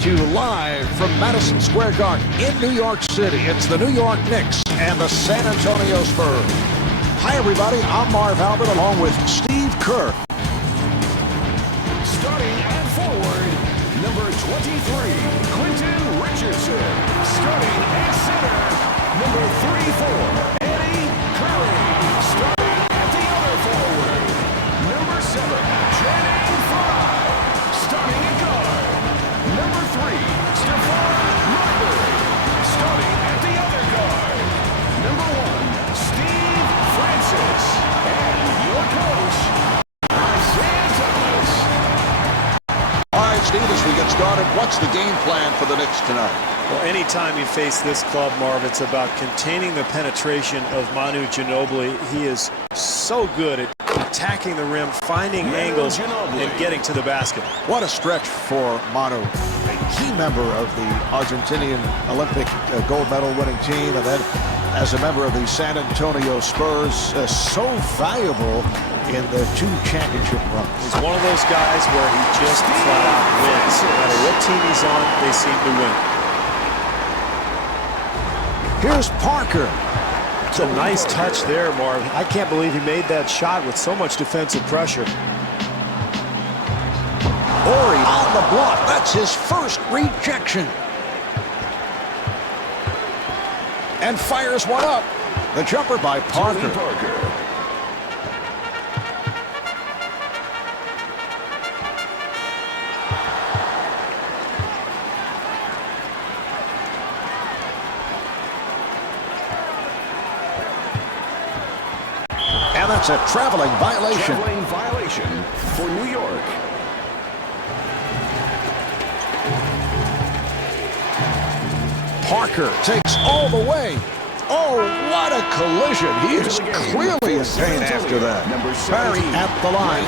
to you live from Madison Square Garden in New York City. It's the New York Knicks and the San Antonio Spurs. Hi, everybody. I'm Marv Albert along with Steve Kerr. Starting at forward, number 23, Quentin Richardson. Starting at center, number 34, Eddie Curry. Starting at the other forward, number 7, Channing Frye. Starting at guard, number 3, Stephon Marbury. Starting at the other guard, number 1, Steve Francis. And your coach, Steve, as we get started, what's the game plan for the Knicks tonight? Well, anytime you face this club, Marv, it's about containing the penetration of Manu Ginobili. He is so good at attacking the rim, finding angles, and getting to the basket. What a stretch for Manu, a key member of the Argentinian Olympic gold medal winning team, and then as a member of the San Antonio Spurs, so valuable in the 2 championship runs. He's one of those guys where he just flat out wins. No matter what team he's on, they seem to win. Here's Parker. It's a nice touch there, Marv. I can't believe he made that shot with so much defensive pressure. Horry on the block. That's his first rejection. And fires one up. The jumper by Parker. And that's a traveling violation. Traveling violation for New York. Parker takes all the way. Oh, what a collision. He is clearly in pain after that. Barry at the line.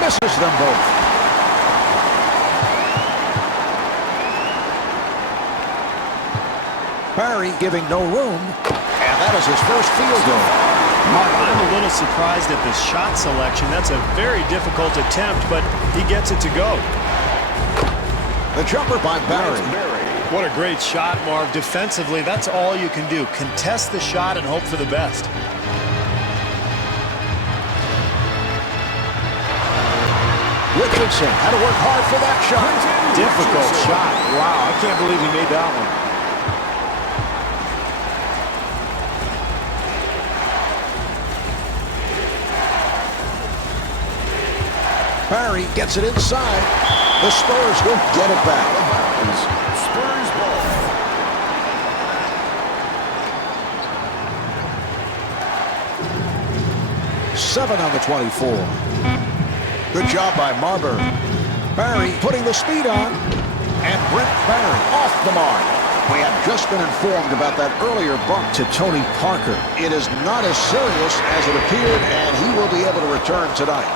Misses them both. Barry giving no room, and that is his first field goal. Mark, I'm a little surprised at the shot selection. That's a very difficult attempt, but he gets it to go. The jumper by Barry. What a great shot, Marv. Defensively, that's all you can do. Contest the shot and hope for the best. Richardson had to work hard for that shot. Difficult shot. Wow, I can't believe he made that one. Barry gets it inside. The Spurs will get it back. Spurs ball. Seven on the 24. Good job by Marbury. Barry putting the speed on. And Brent Barry off the mark. We have just been informed about that earlier bump to Tony Parker. It is not as serious as it appeared, and he will be able to return tonight.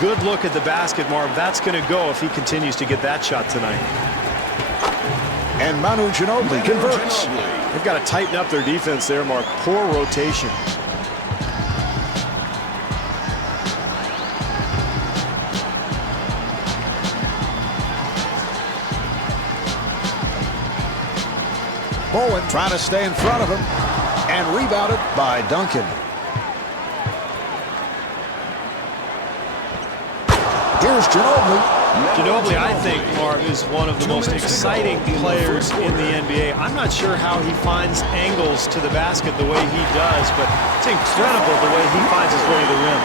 Good look at the basket, Marv. That's going to go if he continues to get that shot tonight. And Manu Ginobili converts. They've got to tighten up their defense there, Mark. Poor rotation. Bowen trying to stay in front of him, and rebounded by Duncan. Here's Ginobili. Ginobili, I think, Mark, is one of the most exciting players in the NBA. I'm not sure how he finds angles to the basket the way he does, but it's incredible the way he finds his way to the rim.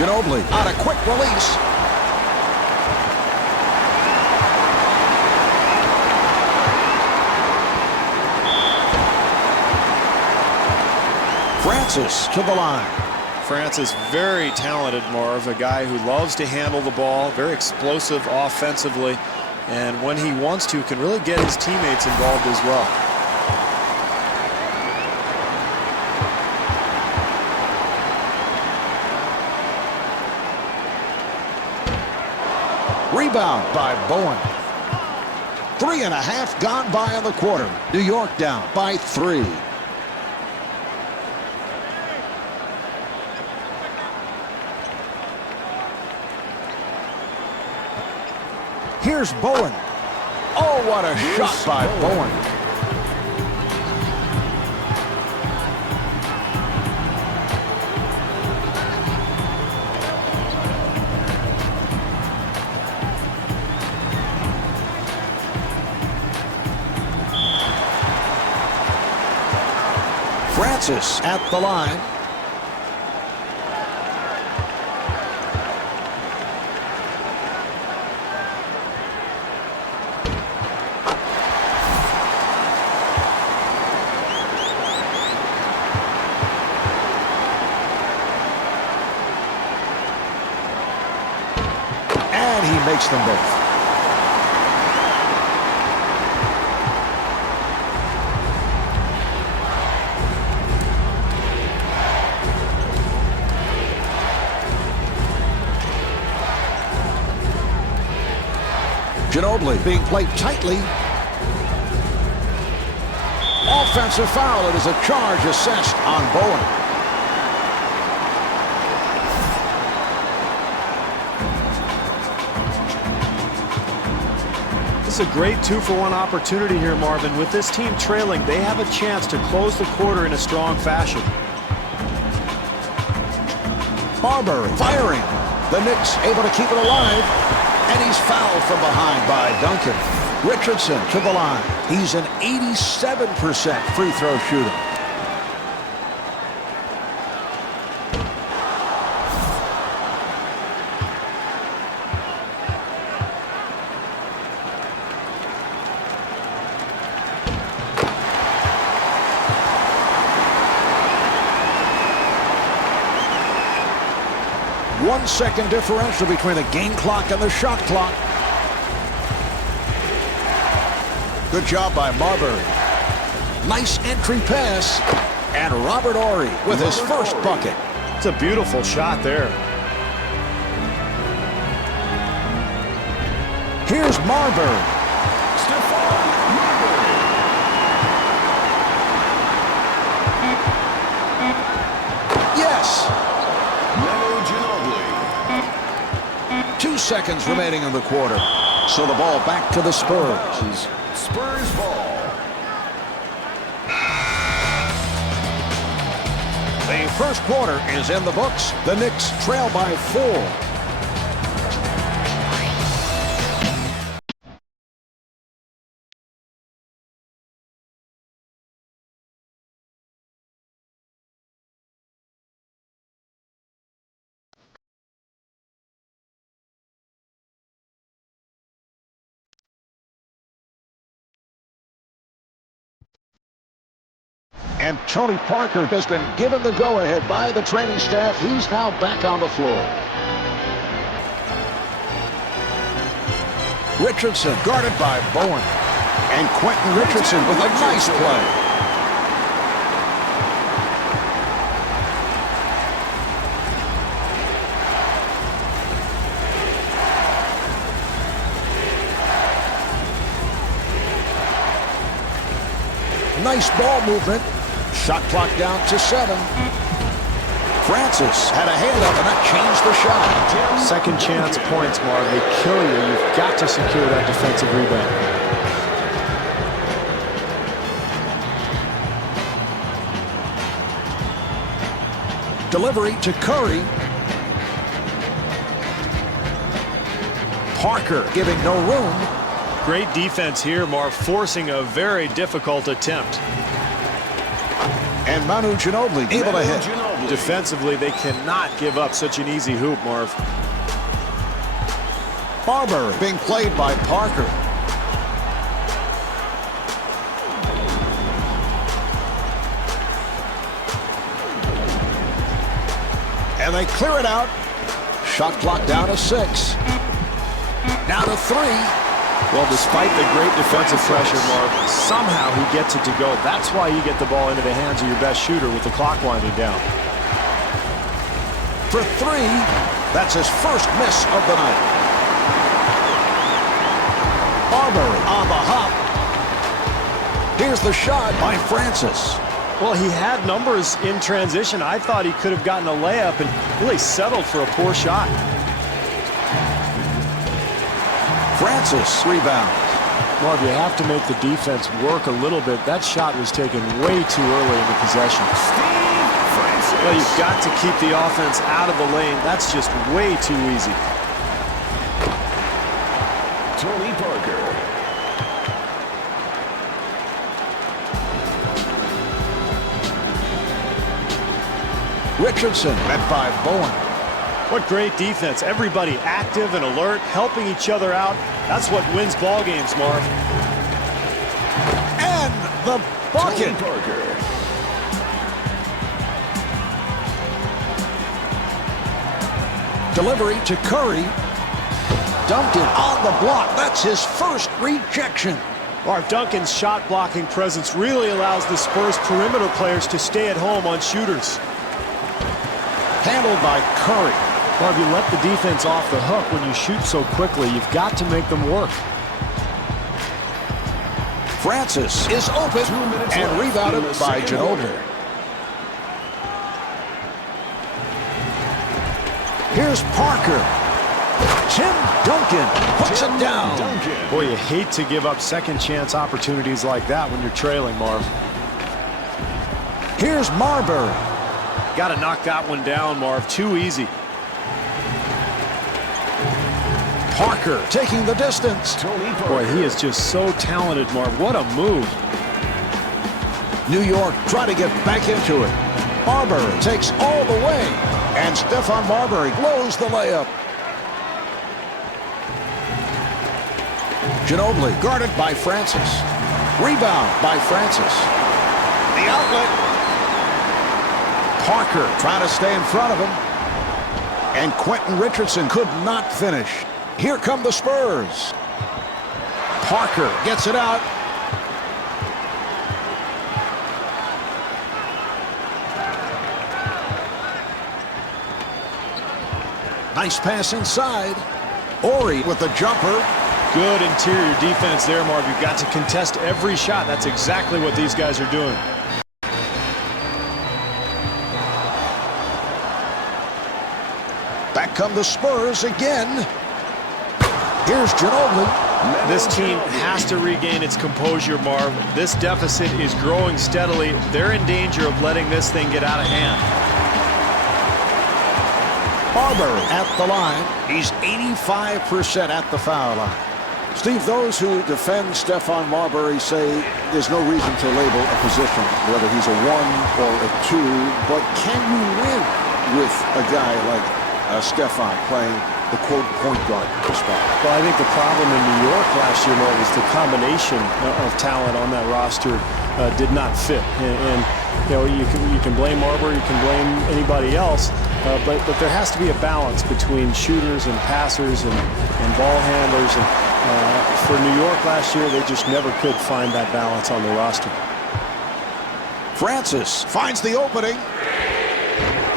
Ginobili on a quick release. Francis to the line. Francis, very talented, Marv, a guy who loves to handle the ball, very explosive offensively, and when he wants to, can really get his teammates involved as well. Rebound by Bowen. 3.5 gone by in the quarter. New York down by 3. Here's Bowen. Oh, what a shot by Bowen. Francis at the line. And he makes them both. Ginobili being played tightly. Offensive foul. It is a charge assessed on Bowen. This is a great 2-for-1 opportunity here, Marvin. With this team trailing, they have a chance to close the quarter in a strong fashion. Marbury firing. The Knicks able to keep it alive. And he's fouled from behind by Duncan. Richardson to the line. He's an 87% free throw shooter. One second differential between the game clock and the shot clock. Good job by Marbury. Nice entry pass. And Robert Horry with his first bucket. It's a beautiful shot there. Here's Marbury. Yes. 2 seconds remaining in the quarter. So the ball back to the Spurs. Spurs ball. The first quarter is in the books. The Knicks trail by 4. And Tony Parker has been given the go-ahead by the training staff. He's now back on the floor. Richardson guarded by Bowen. And Quentin Richardson with a nice play. Nice ball movement. Shot clock down to 7. Francis had a hand up, and that changed the shot. Second chance points, Marv. They kill you. You've got to secure that defensive rebound. Delivery to Curry. Parker giving no room. Great defense here, Marv, forcing a very difficult attempt. And Manu Ginobili able to hit. Defensively, they cannot give up such an easy hoop, Marv. Barber being played by Parker. And they clear it out. Shot clock down to 6. Now to 3. Well, despite the great defensive pressure, Marv, somehow he gets it to go. That's why you get the ball into the hands of your best shooter with the clock winding down. For 3, that's his first miss of the night. Here's the shot by Francis. Well, he had numbers in transition. I thought he could have gotten a layup and really settled for a poor shot. Francis rebounds. Marv, you have to make the defense work a little bit. That shot was taken way too early in the possession. Well, you've got to keep the offense out of the lane. That's just way too easy. Tony Parker. Richardson met by Bowen. What great defense. Everybody active and alert, helping each other out. That's what wins ball games, Marv. And the bucket. Tony Parker. Delivery to Curry. Dumped it on the block. That's his first rejection. Marv, Duncan's shot blocking presence really allows the Spurs perimeter players to stay at home on shooters. Handled by Curry. Marv, you let the defense off the hook when you shoot so quickly. You've got to make them work. Francis is open and rebounded by Ginobili. Here's Parker. Tim Duncan puts it down. Boy, you hate to give up second chance opportunities like that when you're trailing, Marv. Here's Marbury. Got to knock that one down, Marv. Too easy. Parker taking the distance. Boy, he is just so talented, Marv. What a move. New York trying to get back into it. Marbury takes all the way. And Stephon Marbury blows the layup. Ginobili guarded by Francis. Rebound by Francis. The outlet. Parker trying to stay in front of him. And Quentin Richardson could not finish. Here come the Spurs. Parker gets it out. Nice pass inside. Ori with the jumper. Good interior defense there, Marv. You've got to contest every shot. That's exactly what these guys are doing. Back come the Spurs again. Here's Ginobili. This team has to regain its composure, Marv. This deficit is growing steadily. They're in danger of letting this thing get out of hand. Marbury at the line. He's 85% at the foul line. Steve, those who defend Stephon Marbury say there's no reason to label a position, whether he's a 1 or a 2, but can you win with a guy like Stephon playing the quote point guard spot? Well, I think the problem in New York last year, Mark, was the combination of talent on that roster did not fit. And you know, you can blame Marbury, you can blame anybody else, but there has to be a balance between shooters and passers and ball handlers. And for New York last year, they just never could find that balance on the roster. Francis finds the opening.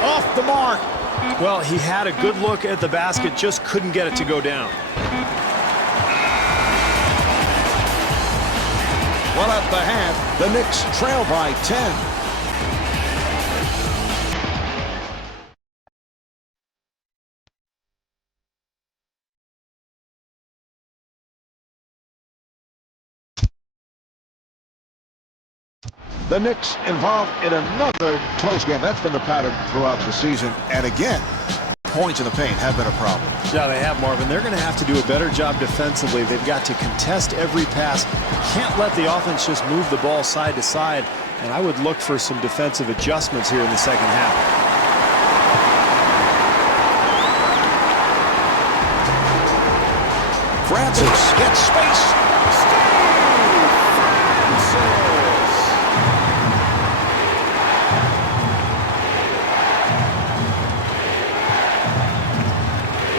Off the mark. Well, he had a good look at the basket, just couldn't get it to go down. Well, at the half, the Knicks trail by 10. The Knicks involved in another close game. That's been the pattern throughout the season. And again, points in the paint have been a problem. Yeah, they have, Marvin. They're going to have to do a better job defensively. They've got to contest every pass. Can't let the offense just move the ball side to side. And I would look for some defensive adjustments here in the second half. Francis gets space.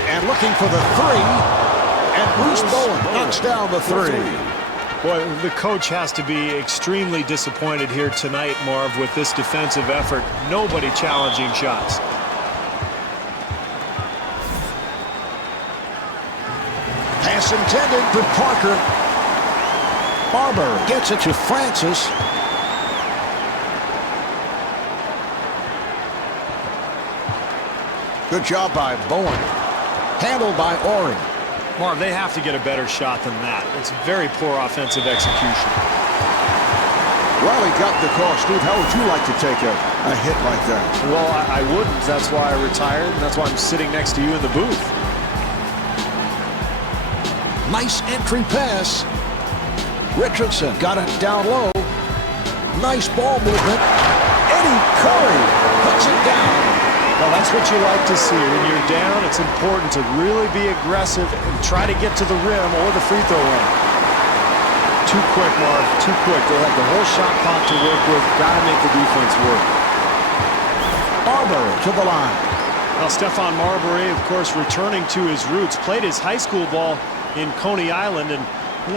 And looking for the three. And Bruce Bowen knocks down the three. Boy, the coach has to be extremely disappointed here tonight, Marv, with this defensive effort. Nobody challenging shots. Pass intended to Parker. Barber gets it to Francis. Good job by Bowen. Handled by Ori. Marv, they have to get a better shot than that. It's very poor offensive execution. Well, he got the call. Steve, how would you like to take a hit like that? Well, I wouldn't. That's why I retired, and that's why I'm sitting next to you in the booth. Nice entry pass. Richardson got it down low. Nice ball movement. Eddie Curry puts it down. Well, that's what you like to see. When you're down, it's important to really be aggressive and try to get to the rim or the free throw line. Too quick, Marv. Too quick. They have the whole shot clock to work with. Got to make the defense work. Barber to the line. Now, Stephon Marbury, of course, returning to his roots. Played his high school ball in Coney Island, and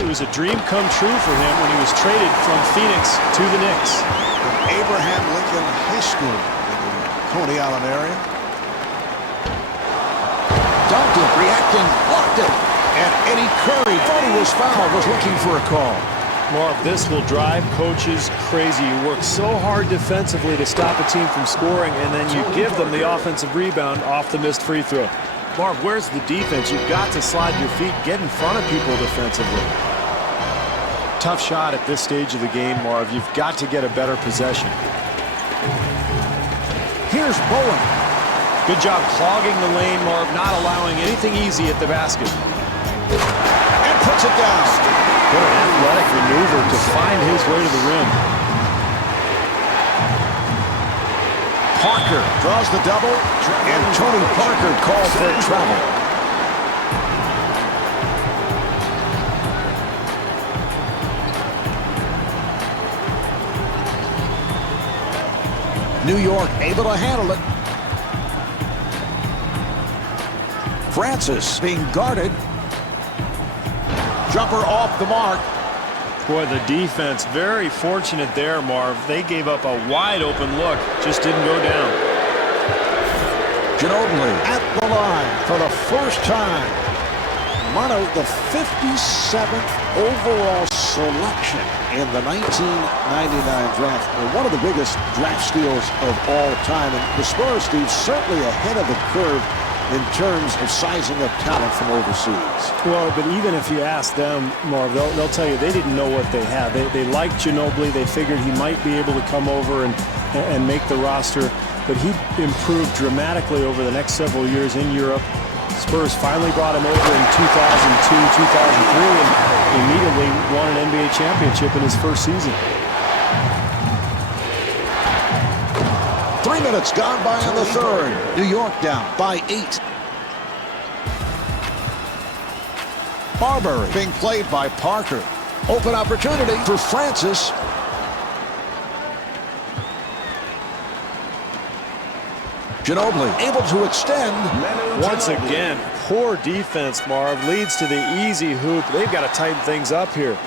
it was a dream come true for him when he was traded from Phoenix to the Knicks. From Abraham Lincoln High School in the Coney Island area. Dunked it, reacting, blocked it. And Eddie Curry thought he was fouled, was looking for a call. Marv, this will drive coaches crazy. You work so hard defensively to stop a team from scoring, and then you give them the offensive rebound off the missed free throw. Marv, where's the defense? You've got to slide your feet, get in front of people defensively. Tough shot at this stage of the game, Marv. You've got to get a better possession. Here's Bowen. Good job clogging the lane, Marv, not allowing anything easy at the basket. And puts it down. What an athletic maneuver to find his way to the rim. Parker draws the double, and Tony Parker called for travel. New York able to handle it. Francis being guarded. Jumper off the mark. Boy, the defense very fortunate there, Marv. They gave up a wide open look, just didn't go down. Ginobili at the line for the first time. Mono, the 57th overall selection in the 1999 draft. One of the biggest draft steals of all time. And the Spurs, Steve, certainly ahead of the curve in terms of sizing up talent from overseas. Well, but even if you ask them, Marv, they'll tell you they didn't know what they had. They liked Ginobili. They figured he might be able to come over and make the roster. But he improved dramatically over the next several years in Europe. Spurs finally brought him over in 2002, 2003, and immediately won an NBA championship in his first season. 3 minutes gone by in the third. New York down by 8. Barber being played by Parker. Open opportunity for Francis. Ginobili able to extend. Once again, poor defense, Marv, leads to the easy hoop. They've got to tighten things up here.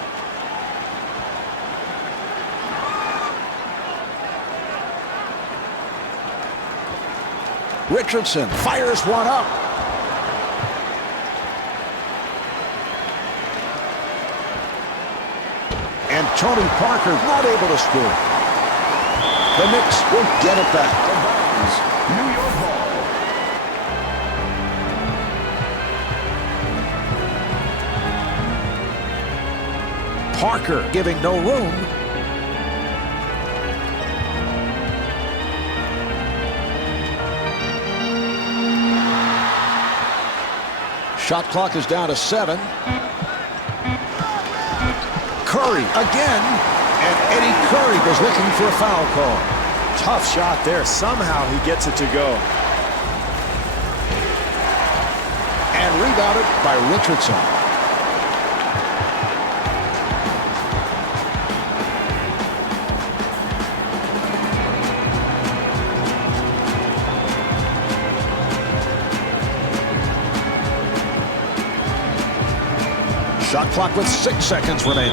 Richardson fires one up. And Tony Parker not able to score. The Knicks will get it back. New York ball. Parker giving no room. Shot clock is down to 7. Curry again. And Eddie Curry was looking for a foul call. Tough shot there. Somehow he gets it to go. And rebounded by Richardson. Shot clock with 6 seconds remaining.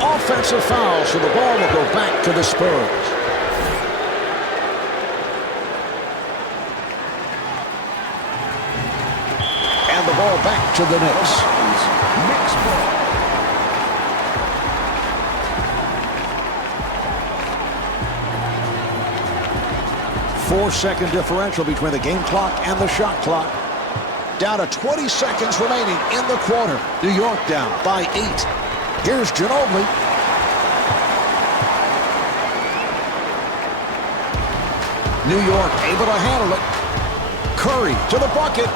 Offensive foul, so the ball will go back to the Spurs. And the ball back to the Knicks. Knicks ball. 4-second differential between the game clock and the shot clock. Down to 20 seconds remaining in the quarter. New York down by 8. Here's Ginobili. New York able to handle it. Curry to the bucket.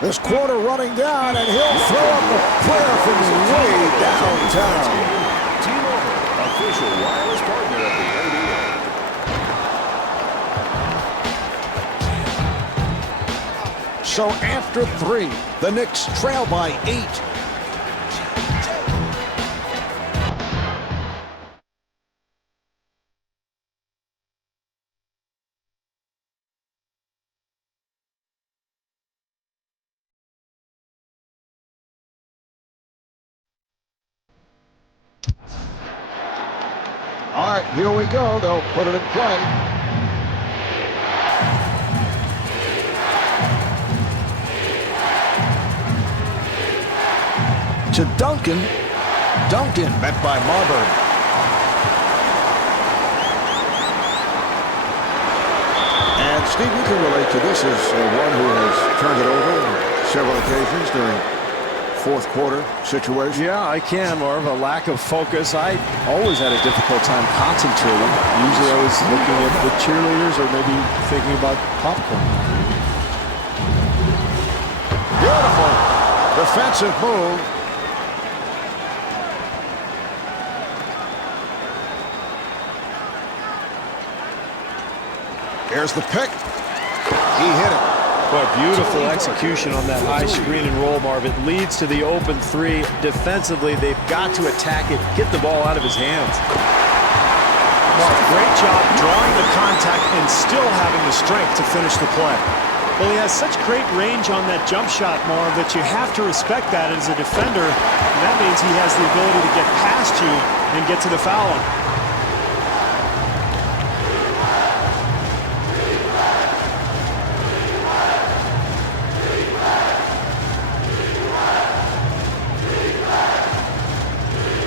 This quarter running down, and he'll throw up a prayer from way downtown. T-Mobile, official wireless partner of the NBA. So after 3, the Knicks trail by 8. All right, here we go. They'll put it in play. To Duncan. Duncan met by Marbury. And Steve, you can relate to this as one who has turned it over on several occasions during fourth quarter situation. Yeah, I can, Marv. A lack of focus. I always had a difficult time concentrating. Usually I was looking at the cheerleaders or maybe thinking about popcorn. Beautiful defensive move. Here's the pick. He hit it. Boy, beautiful execution on that high screen and roll, Marv. It leads to the open 3. Defensively, they've got to attack it, get the ball out of his hands. Marv, great job drawing the contact and still having the strength to finish the play. Well, he has such great range on that jump shot, Marv, that you have to respect that as a defender. And that means he has the ability to get past you and get to the foul line.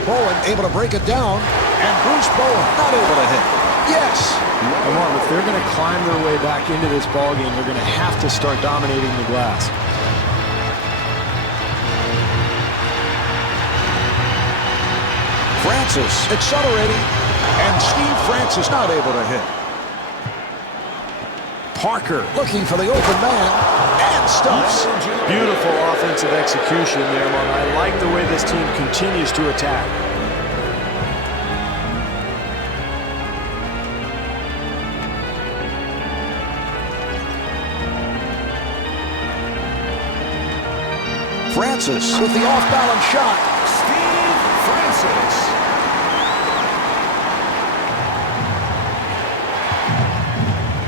Bowen able to break it down, and Bruce Bowen not able to hit. Yes. And Marv, if they're going to climb their way back into this ballgame, they're going to have to start dominating the glass. Francis accelerating, and Steve Francis not able to hit. Parker looking for the open man, and stuffs. Beautiful offensive execution there, Marv. I like the way this team continues to attack. Francis with the off-balance shot. Steve Francis.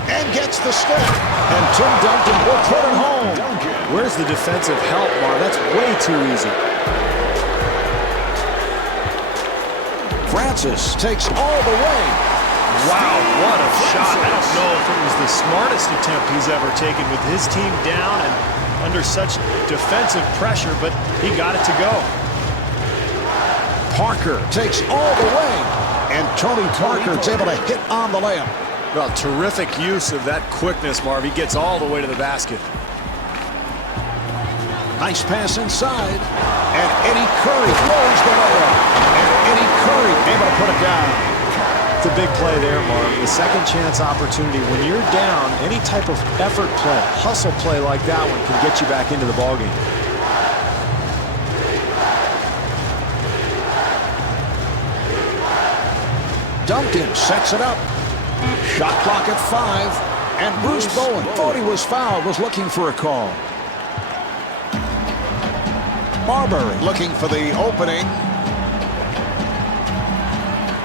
And gets the step. And Tim Duncan will put it home. Where's the defensive help, Marv? That's way too easy. Francis takes all the way. Wow, what a shot. I don't know if it was the smartest attempt he's ever taken with his team down and under such defensive pressure, but he got it to go. Parker takes all the way. And Tony Parker's able to hit on the layup. Well, terrific use of that quickness, Marv. He gets all the way to the basket. Nice pass inside. And Eddie Curry throws the layup. And Eddie Curry able to put it down. It's a big play there, Marv. The second chance opportunity. When you're down, any type of effort play, hustle play like that one can get you back into the ballgame. Duncan sets it up. Shot clock at 5. And Bruce Bowen thought he was fouled, was looking for a call. Marbury looking for the opening.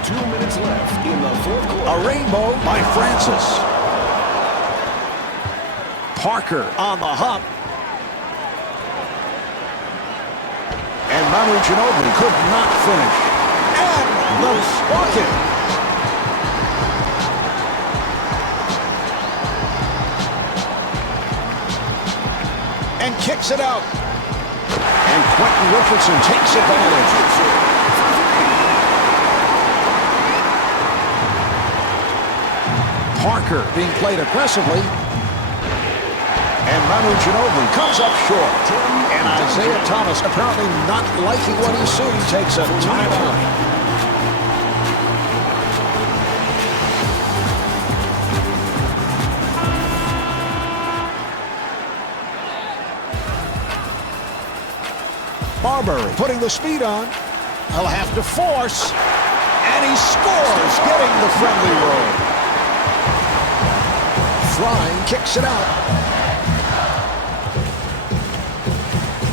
2 minutes left in the fourth quarter. A rainbow by Francis. Parker on the hop. And Manu Ginobili could not finish. And the bucket. And kicks it out. And Quentin Richardson takes advantage. Parker being played aggressively. And Manu Ginobili comes up short. And Isaiah Thomas, apparently not liking what he's seeing, takes a timeout. Marbury putting the speed on. He'll have to force. And he scores, getting the friendly roll. Flying kicks it out.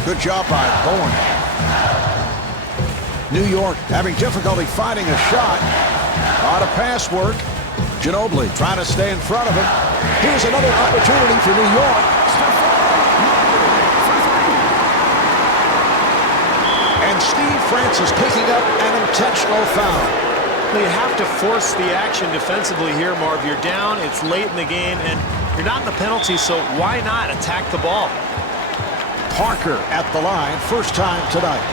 Good job by Bowen. New York having difficulty finding a shot. A lot of pass work. Ginobili trying to stay in front of him. Here's another opportunity for New York. And Steve Francis picking up an intentional foul. You have to force the action defensively here, Marv. You're down, it's late in the game, and you're not in the penalty, so why not attack the ball? Parker at the line, first time tonight.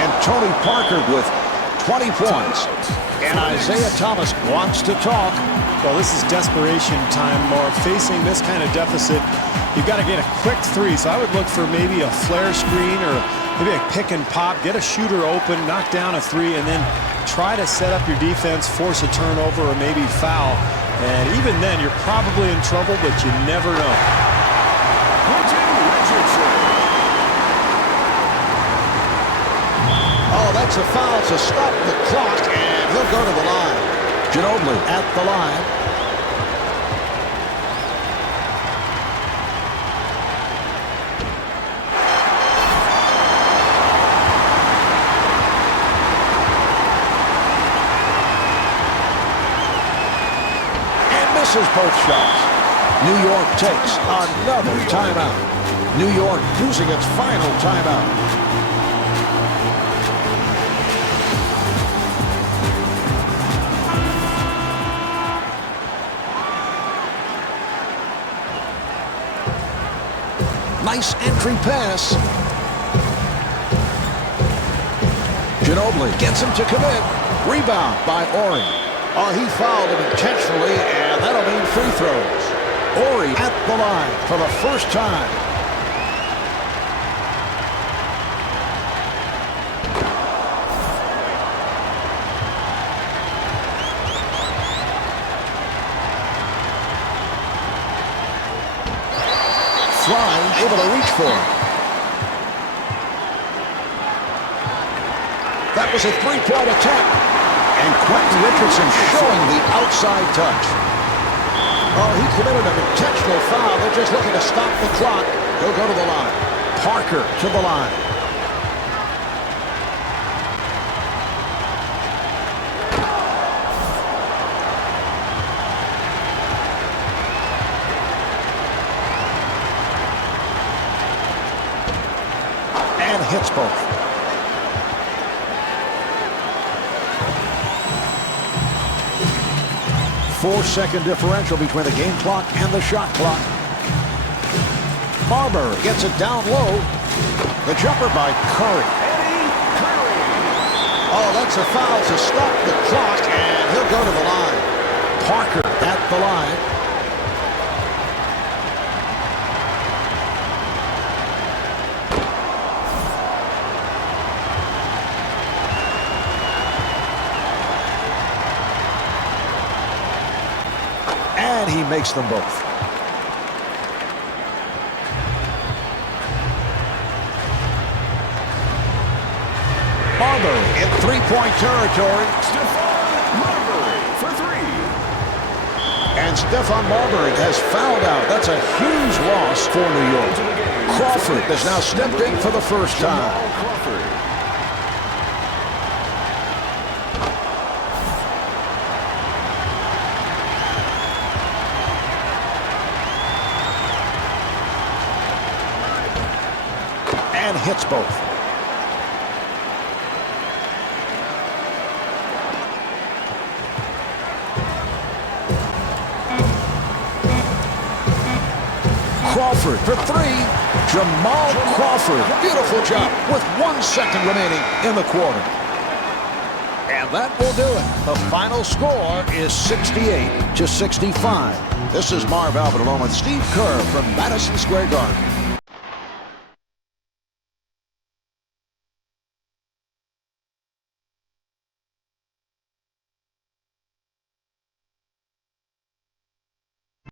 And Tony Parker with 20 points. And Isaiah Thomas wants to talk. Well, this is desperation time, Marv. Facing this kind of deficit, you've got to get a quick three. So I would look for maybe a flare screen or maybe a pick and pop, get a shooter open, knock down a three, and then try to set up your defense, force a turnover or maybe foul. And even then, you're probably in trouble, but you never know. Oh, that's a foul to stop the clock, and he'll go to the line. Ginobili at the line. And misses both shots. New York takes another timeout. New York using its final timeout. Nice entry pass. Ginobili gets him to commit. Rebound by Ori. Oh, he fouled him intentionally, and that'll mean free throws. Ori at the line for the first time. Flying, able to reach for him. That was a three-point attempt. And Quentin Richardson showing the outside touch. Oh, he committed an intentional foul. They're just looking to stop the clock. He'll go to the line. Parker to the line. And hits both. Four-second differential between the game clock and the shot clock. Marbury gets it down low. The jumper by Curry. Oh, that's a foul to stop the clock, and he'll go to the line. Parker at the line. And he makes them both. Marbury in three-point territory. Marbury for three. And Stephon Marbury has fouled out. That's a huge loss for New York. Crawford has now stepped in for the first time. And hits both. Crawford for three. Jamal Crawford. Beautiful job with 1 second remaining in the quarter. And that will do it. The final score is 68-65. This is Marv Albert along with Steve Kerr from Madison Square Garden.